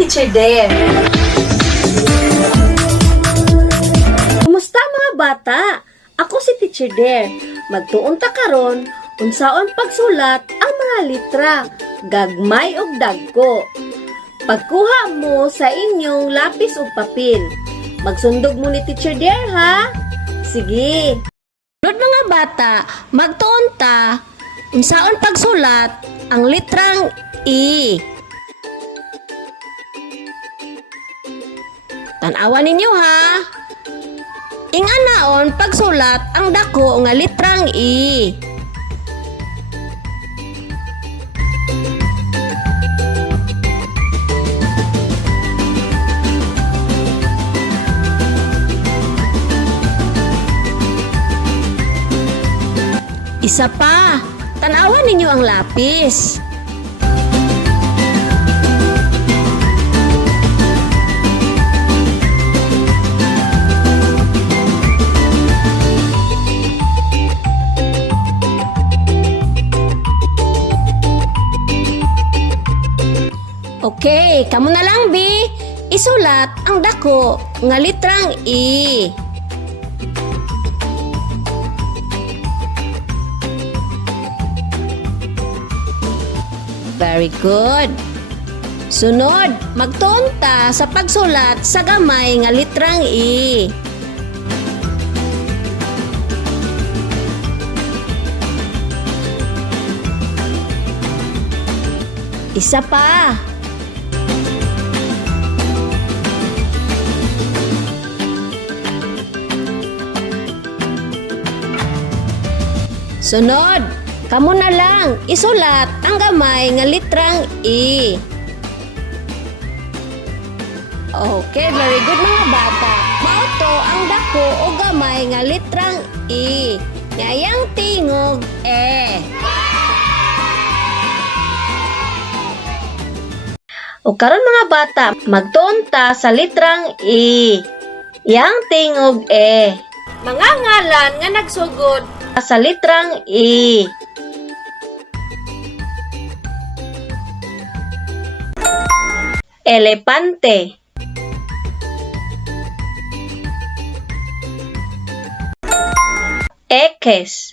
Teacher Dare. Kumusta mga bata? Ako si Teacher Dare. Magtuon ta karon unsaon pagsulat ang mga litra, gagmay ug dagko. Pagkuha mo sa inyong lapis ug papel. Magsundog mo ni Teacher Dare ha. Sige. Lord mga bata, magtuon ta unsaon pagsulat ang litrang E. Tan-awan ninyo ha. Inganaon pagsulat ang dako nga litrang E. Isa pa, tan-awan ninyo ang lapis. Okay, kamo na lang, Bi. Isulat ang dako nga litrang E. Very good. Sunod, magtuon ta sa pagsulat sa gamay nga litrang E. Isa pa. Sunod, kamo na lang isulat ang gamay nga litrang E. Okay, very good mga bata. Mao to ang dako o gamay nga litrang E. Ngayang tingog E. O karon mga bata, magtuon ta sa litrang E. Yang tingog E. Mga ngalan nga nagsugod sa litrang E. Elepante. X.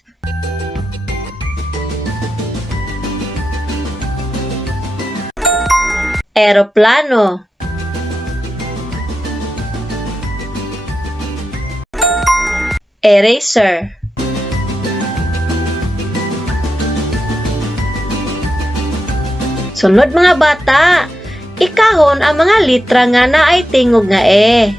Eroplano. Eraser. Sunod mga bata, ikahon ang mga litra nga naay tingog nga E.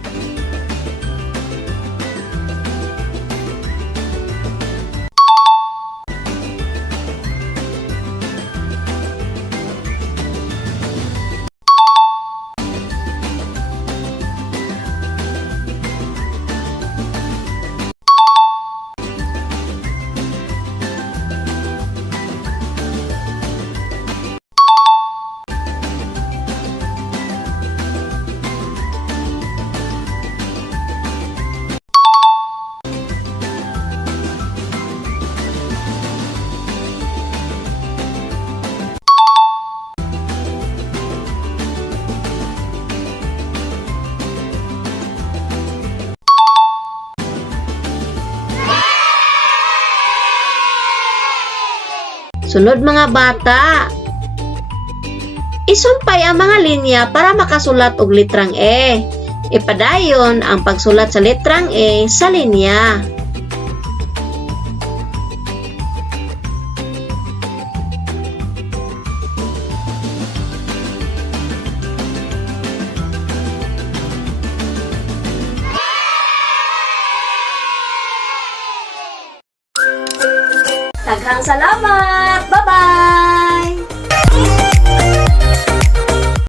Sunod mga bata, isumpay ang mga linya para makasulat og litrang E. Ipadayon ang pagsulat sa litrang E sa linya. Daghang salamat! Bye-bye!